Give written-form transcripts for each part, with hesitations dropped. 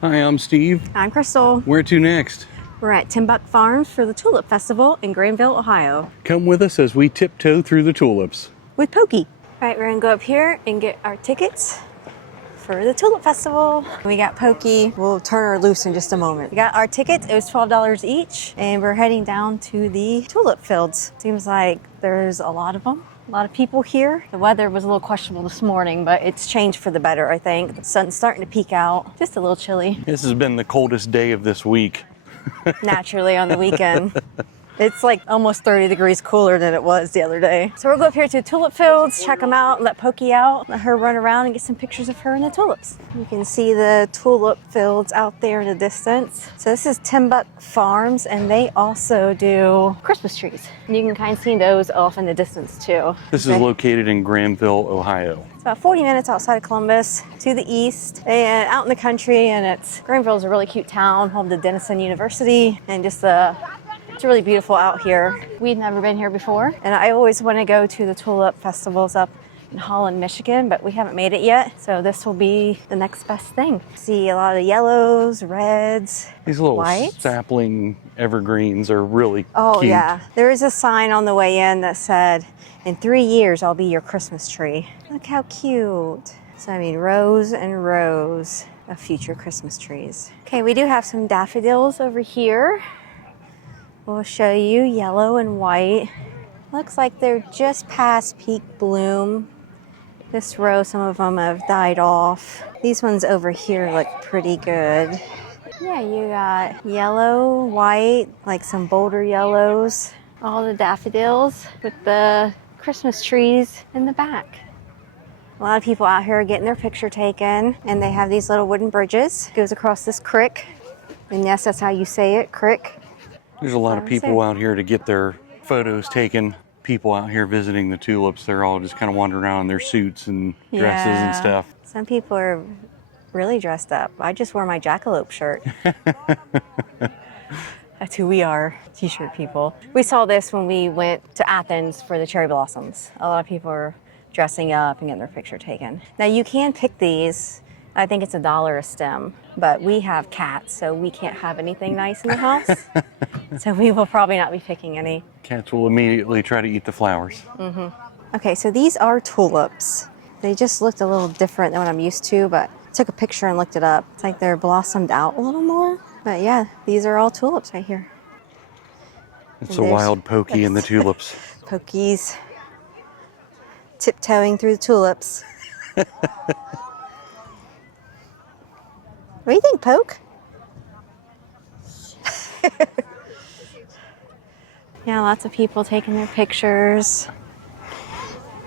Hi, I'm Steve. I'm Crystal. Where to next? We're at Timbuk Farms for the Tulip Festival in Granville, Ohio. Come with us as we tiptoe through the tulips. With Pokie. All right, we're gonna go up here and get our tickets for the Tulip Festival. We got Pokie. We'll turn her loose in just a moment. We got our tickets. It was $12 each, and we're heading down to the tulip fields. Seems like there's a lot of them. A lot of people here. The weather was a little questionable this morning, but it's changed for the better, I think. The sun's starting to peek out. Just a little chilly. This has been the coldest day of this week. Naturally on the weekend. It's like almost 30 degrees cooler than it was the other day. So we'll go up here to tulip fields, check them out, let Pokie out, let her run around and get some pictures of her and the tulips. You can see the tulip fields out there in the distance. So this is Timbuk Farms, and they also do Christmas trees. And you can kind of see those off in the distance too. This is located in Granville, Ohio. It's about 40 minutes outside of Columbus to the east and out in the country, and Granville is a really cute town, home to Denison University, and just it's really beautiful out here. We've never been here before, and I always want to go to the tulip festivals up in Holland, Michigan, but we haven't made it yet, so this will be the next best thing. See a lot of yellows, reds, These little whites. sapling evergreens are really Oh cute. yeah, there is a sign on the way in that said, "In 3 years, I'll be your Christmas tree." Look how cute. So I mean, rows and rows of future Christmas trees. Okay, we do have some daffodils over here. We'll show you yellow and white. Looks like they're just past peak bloom. This row, some of them have died off. These ones over here look pretty good. Yeah, you got yellow, white, like some bolder yellows. All the daffodils with the Christmas trees in the back. A lot of people out here are getting their picture taken, and they have these little wooden bridges. It goes across this creek. And yes, that's how you say it, creek. There's a lot of people out here to get their photos taken. People out here visiting the tulips, they're all just kind of wandering around in their suits and dresses and stuff. Some people are really dressed up. I just wore my jackalope shirt. That's who we are, t-shirt people. We saw this when we went to Athens for the cherry blossoms. A lot of people are dressing up and getting their picture taken. Now you can pick these. I think it's $1 a stem, but we have cats, so we can't have anything nice in the house. So we will probably not be picking any. Cats will immediately try to eat the flowers. Okay, so these are tulips. They just looked a little different than what I'm used to, but I took a picture and looked it up. It's like they're blossomed out a little more. But yeah, these are all tulips right here. It's a wild Pokie in the tulips. Pokie's tiptoeing through the tulips. What do you think, Poke? Yeah, lots of people taking their pictures.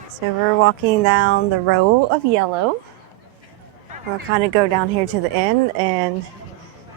So we're walking down the row of yellow. We'll kind of go down here to the end and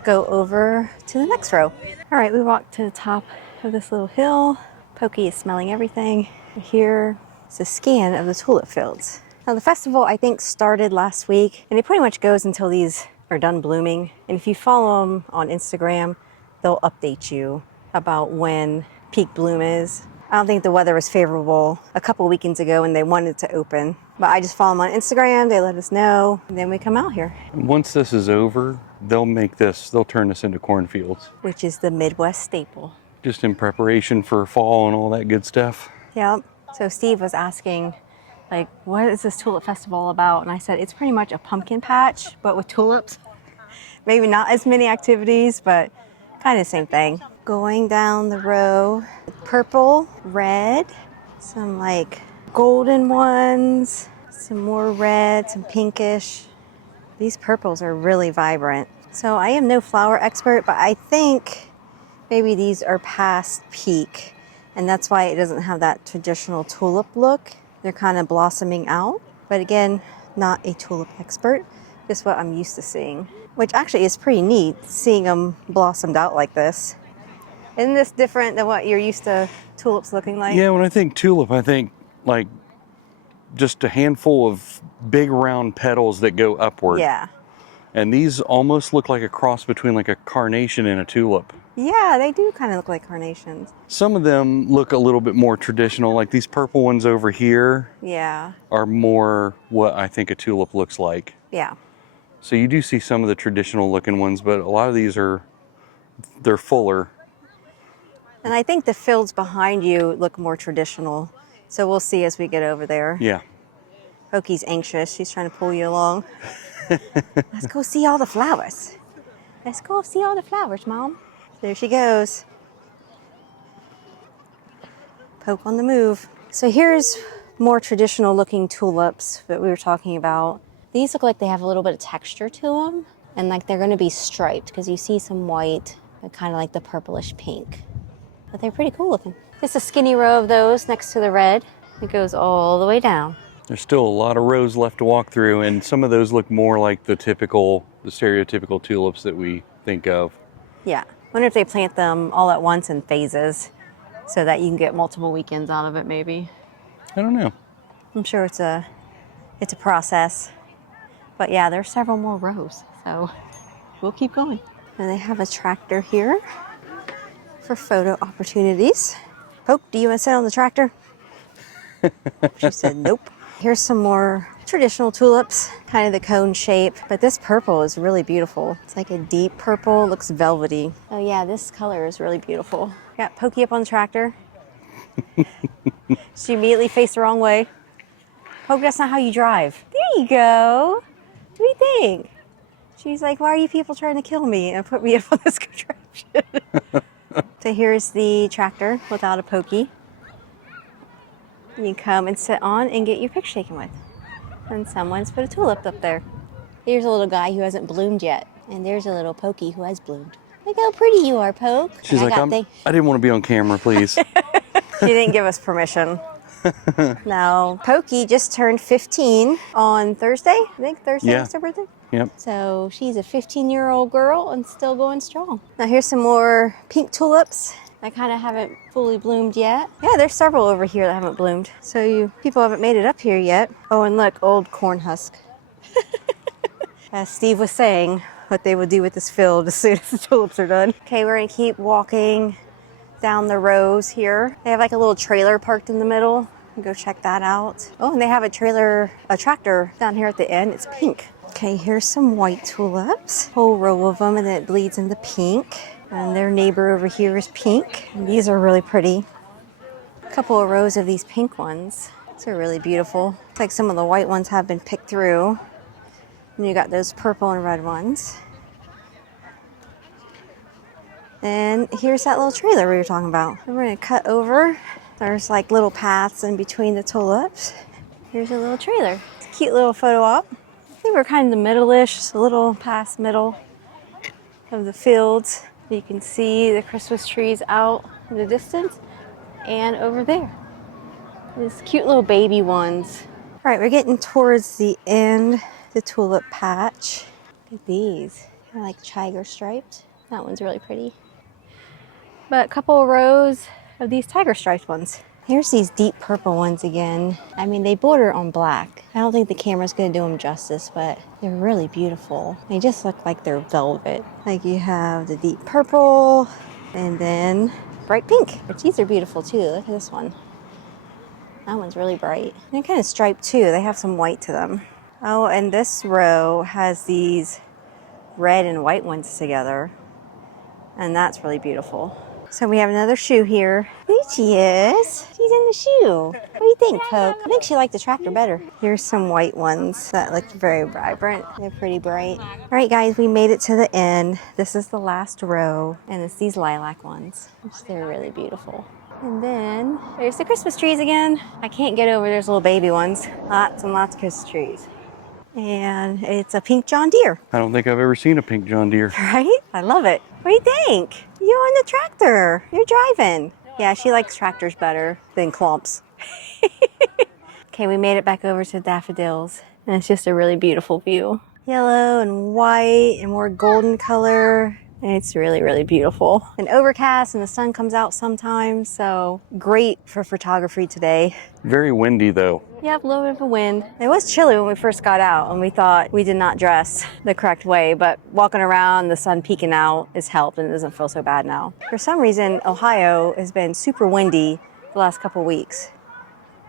go over to the next row. All right, we walked to the top of this little hill. Pokie is smelling everything. Here is a scan of the tulip fields. Now the festival, I think, started last week, and it pretty much goes until these are done blooming. And if you follow them on Instagram, they'll update you about when peak bloom is. I don't think the weather was favorable a couple weekends ago when they wanted to open, but I just follow them on Instagram. They let us know, and then we come out here. Once this is over, they'll turn this into cornfields. Which is the Midwest staple. Just in preparation for fall and all that good stuff. Yep. So Steve was asking, like, what is this tulip festival about? And I said, it's pretty much a pumpkin patch, but with tulips. Maybe not as many activities, but kind of the same thing. Going down the row, purple, red, some like golden ones, some more red, some pinkish. These purples are really vibrant. So I am no flower expert, but I think maybe these are past peak, and that's why it doesn't have that traditional tulip look. They're kind of blossoming out, but again, not a tulip expert, just what I'm used to seeing, which actually is pretty neat, seeing them blossomed out like this. Isn't this different than what you're used to tulips looking like? Yeah, when I think tulip, I think like just a handful of big round petals that go upward. Yeah. And these almost look like a cross between like a carnation and a tulip. Yeah, they do kind of look like carnations. Some of them look a little bit more traditional, like these purple ones over here Yeah. are more what I think a tulip looks like. Yeah. So you do see some of the traditional looking ones, but a lot of these they're fuller. And I think the fields behind you look more traditional. So we'll see as we get over there. Yeah. Pokie's anxious. She's trying to pull you along. Let's go see all the flowers. Let's go see all the flowers, Mom. There she goes. Poke on the move. So here's more traditional looking tulips that we were talking about. These look like they have a little bit of texture to them, and like they're gonna be striped because you see some white and kind of like the purplish pink. But they're pretty cool looking. Just a skinny row of those next to the red. It goes all the way down. There's still a lot of rows left to walk through, and some of those look more like the stereotypical tulips that we think of. Yeah. Wonder if they plant them all at once in phases so that you can get multiple weekends out of it maybe. I don't know. I'm sure it's a process. But yeah, there's several more rows, so we'll keep going. And they have a tractor here for photo opportunities. Poke, do you want to sit on the tractor? She said nope. Here's some more traditional tulips, kind of the cone shape, but this purple is really beautiful. It's like a deep purple, looks velvety. Oh yeah, this color is really beautiful. Got Pokie up on the tractor. She immediately faced the wrong way. Poke, that's not how you drive. There you go. What do you think? She's like, why are you people trying to kill me and put me up on this contraption? So here's the tractor without a Pokie. You can come and sit on and get your picture taken with. And someone's put a tulip up there. Here's a little guy who hasn't bloomed yet. And there's a little Pokie who has bloomed. Look how pretty you are, Poke. She's like, I didn't want to be on camera, please. She didn't give us permission. Now, Pokie just turned 15 on Thursday. I think Thursday is her birthday. Yep. So she's a 15-year-old girl and still going strong. Now here's some more pink tulips. I kind of haven't fully bloomed yet. Yeah, there's several over here that haven't bloomed. So people haven't made it up here yet. Oh, and look, old corn husk. As Steve was saying, what they would do with this field as soon as the tulips are done. Okay, we're gonna keep walking down the rows here. They have like a little trailer parked in the middle. Go check that out. Oh, and they have a tractor down here at the end. It's pink. Okay, here's some white tulips. Whole row of them, and then it bleeds into pink. And their neighbor over here is pink. And these are really pretty. A couple of rows of these pink ones. These are really beautiful. It's like some of the white ones have been picked through. And you got those purple and red ones. And here's that little trailer we were talking about. And we're gonna cut over. There's like little paths in between the tulips. Here's a little trailer. It's a cute little photo op. I think we're kind of the middle-ish, a little past middle of the fields. You can see the Christmas trees out in the distance and over there. These cute little baby ones. All right, we're getting towards the end, the tulip patch. Look at these, kind of like tiger striped. That one's really pretty. But a couple of rows of these tiger striped ones. Here's these deep purple ones again. I mean, they border on black. I don't think the camera's gonna do them justice, but they're really beautiful. They just look like they're velvet. Like you have the deep purple and then bright pink. But these are beautiful too. Look at this one. That one's really bright. They're kind of striped too. They have some white to them. Oh, and this row has these red and white ones together. And that's really beautiful. So we have another shoe here. There she is. She's in the shoe. What do you think, Poke? I think she liked the tractor better. Here's some white ones that look very vibrant. They're pretty bright. All right, guys, we made it to the end. This is the last row, and it's these lilac ones, which they're really beautiful. And then there's the Christmas trees again. I can't get over those little baby ones. Lots and lots of Christmas trees. And it's a pink John Deere. I don't think I've ever seen a pink John Deere. Right? I love it. What do you think? You on the tractor. You're driving. Yeah, she likes tractors better than clumps. Okay, we made it back over to daffodils. And it's just a really beautiful view. Yellow and white and more golden color. It's really, really beautiful. And overcast and the sun comes out sometimes, so great for photography today. Very windy though. Yep, a little bit of a wind. It was chilly when we first got out and we thought we did not dress the correct way, but walking around, the sun peeking out has helped and it doesn't feel so bad now. For some reason, Ohio has been super windy the last couple of weeks.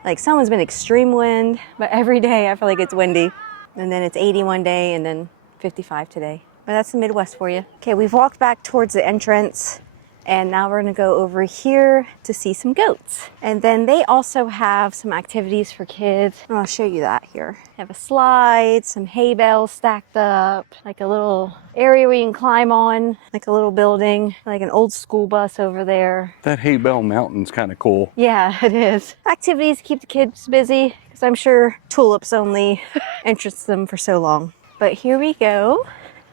Like someone's been extreme wind, but every day I feel like it's windy. And then it's 80 one day and then 55 today. But that's the Midwest for you. Okay, we've walked back towards the entrance, and now we're gonna go over here to see some goats. And then they also have some activities for kids. And I'll show you that here. They have a slide, some hay bales stacked up, like a little area where you can climb on, like a little building, like an old school bus over there. That hay bale mountain's kind of cool. Yeah, it is. Activities keep the kids busy, because I'm sure tulips only interest them for so long. But here we go.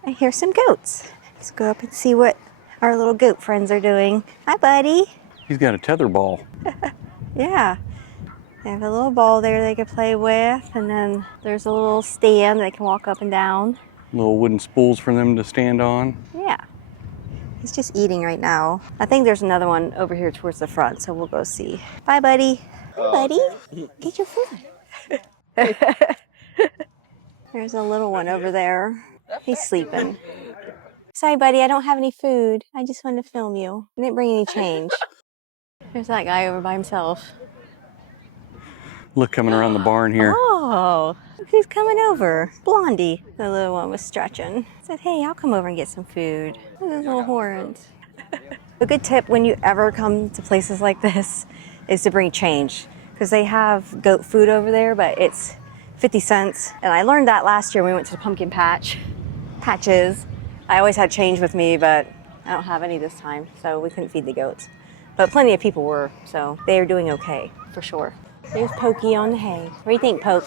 I hear some goats. Let's go up and see what our little goat friends are doing. Hi, buddy. He's got a tether ball. Yeah. They have a little ball there they can play with, and then there's a little stand they can walk up and down. Little wooden spools for them to stand on. Yeah. He's just eating right now. I think there's another one over here towards the front, so we'll go see. Bye, buddy. Hi, buddy. Get your food. There's a little one over there. He's sleeping. Sorry, buddy, I don't have any food. I just wanted to film you. I didn't bring any change. There's that guy over by himself. Look, coming around the barn here. Oh, who's coming over? Blondie. The little one was stretching. Said, hey, I'll come over and get some food. Look at those little horns. A good tip when you ever come to places like this is to bring change, because they have goat food over there, but it's 50 cents. And I learned that last year when we went to the pumpkin patches. I always had change with me, but I don't have any this time, so we couldn't feed the goats. But plenty of people were, so they are doing okay, for sure. There's Pokie on the hay. What do you think, Poke?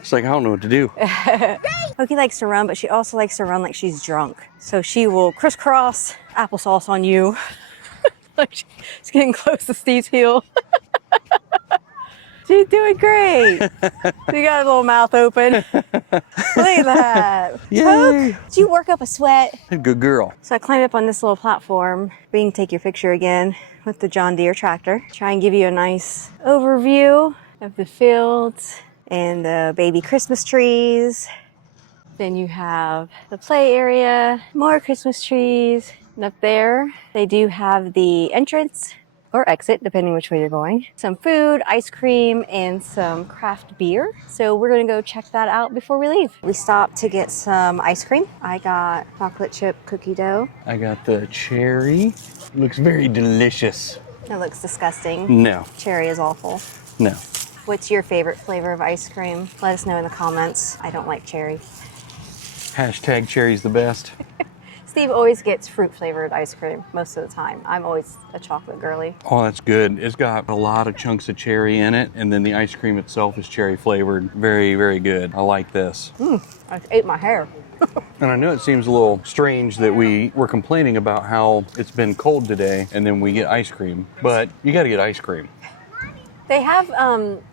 It's like, I don't know what to do. Pokie likes to run, but she also likes to run like she's drunk. So she will crisscross applesauce on you. Like she's getting close to Steve's heel. She's doing great. She got a little mouth open. Look at that. Yay. Poke, did you work up a sweat? Good girl. So I climbed up on this little platform. We can take your picture again with the John Deere tractor. Try and give you a nice overview of the fields and the baby Christmas trees. Then you have the play area, more Christmas trees. And up there, they do have the entrance or exit, depending which way you're going. Some food, ice cream, and some craft beer. So we're gonna go check that out before we leave. We stopped to get some ice cream. I got chocolate chip cookie dough. I got the cherry. Looks very delicious. It looks disgusting. No. Cherry is awful. No. What's your favorite flavor of ice cream? Let us know in the comments. I don't like cherry. Hashtag cherry's the best. Steve always gets fruit flavored ice cream most of the time. I'm always a chocolate girly. Oh, that's good. It's got a lot of chunks of cherry in it, and then the ice cream itself is cherry flavored. Very, very good. I like this. I ate my hair. And I know it seems a little strange that we were complaining about how it's been cold today and then we get ice cream, but you got to get ice cream. They have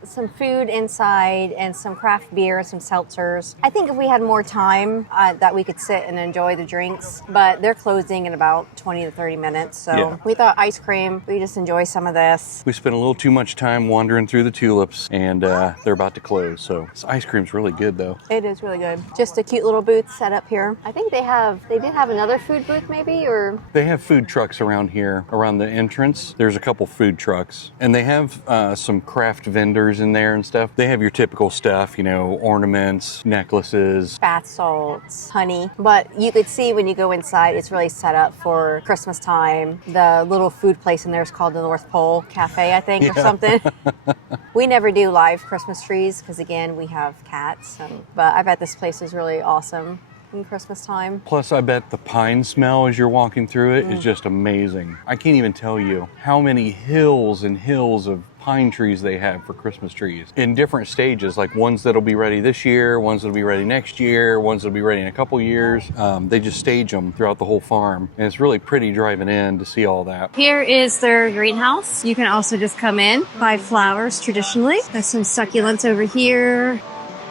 some food inside and some craft beer, some seltzers. I think if we had more time that we could sit and enjoy the drinks, but they're closing in about 20 to 30 minutes. So Yeah. we thought ice cream, we just enjoy some of this. We spent a little too much time wandering through the tulips, and they're about to close. So this ice cream's really good, though. It is really good. Just a cute little booth set up here. I think they did have another food booth maybe, or? They have food trucks around here, around the entrance. There's a couple food trucks, and they have some craft vendors in there and stuff. They have your typical stuff, you know, ornaments, necklaces. Bath salts, honey. But you could see when you go inside, it's really set up for Christmas time. The little food place in there is called the North Pole Cafe, I think, or something. We never do live Christmas trees because, again, we have cats. But I bet this place is really awesome in Christmas time. Plus, I bet the pine smell as you're walking through it is just amazing. I can't even tell you how many hills and hills of pine trees they have for Christmas trees in different stages, like ones that'll be ready this year, ones that'll be ready next year, ones that'll be ready in a couple years. They just stage them throughout the whole farm, and it's really pretty driving in to see all that. Here is their greenhouse. You can also just come in, buy flowers traditionally. There's some succulents over here.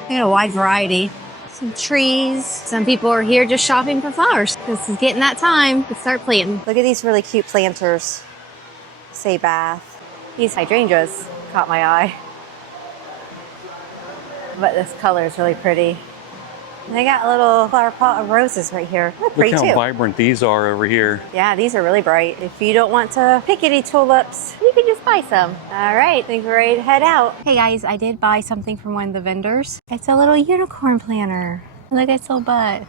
They got a wide variety. Some trees. Some people are here just shopping for flowers. This is getting that time to start planting. Look at these really cute planters. Say bath. These hydrangeas caught my eye. But this color is really pretty. And they got a little flower pot of roses right here. They're pretty Look how too. vibrant these are over here. Yeah, these are really bright. If you don't want to pick any tulips, you can just buy some. All right, I think we're ready to head out. Hey guys, I did buy something from one of the vendors. It's a little unicorn planter. Look at so butt.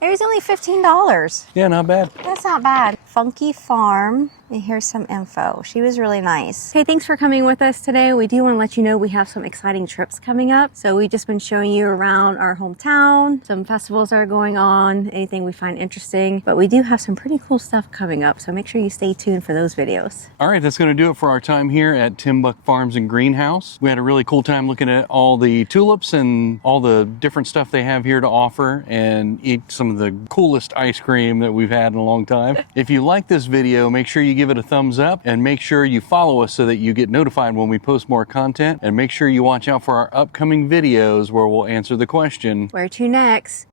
It was only $15. Yeah, not bad. That's not bad. Funky Farm. And here's some info. She was really nice. Okay, thanks for coming with us today. We do want to let you know we have some exciting trips coming up. So we've just been showing you around our hometown, some festivals that are going on, anything we find interesting. But we do have some pretty cool stuff coming up. So make sure you stay tuned for those videos. All right, that's going to do it for our time here at Timbuk Farms and Greenhouse. We had a really cool time looking at all the tulips and all the different stuff they have here to offer and eat some of the coolest ice cream that we've had in a long time. If you like this video, make sure you give it a thumbs up and make sure you follow us so that you get notified when we post more content, and make sure you watch out for our upcoming videos where we'll answer the question, Where to next?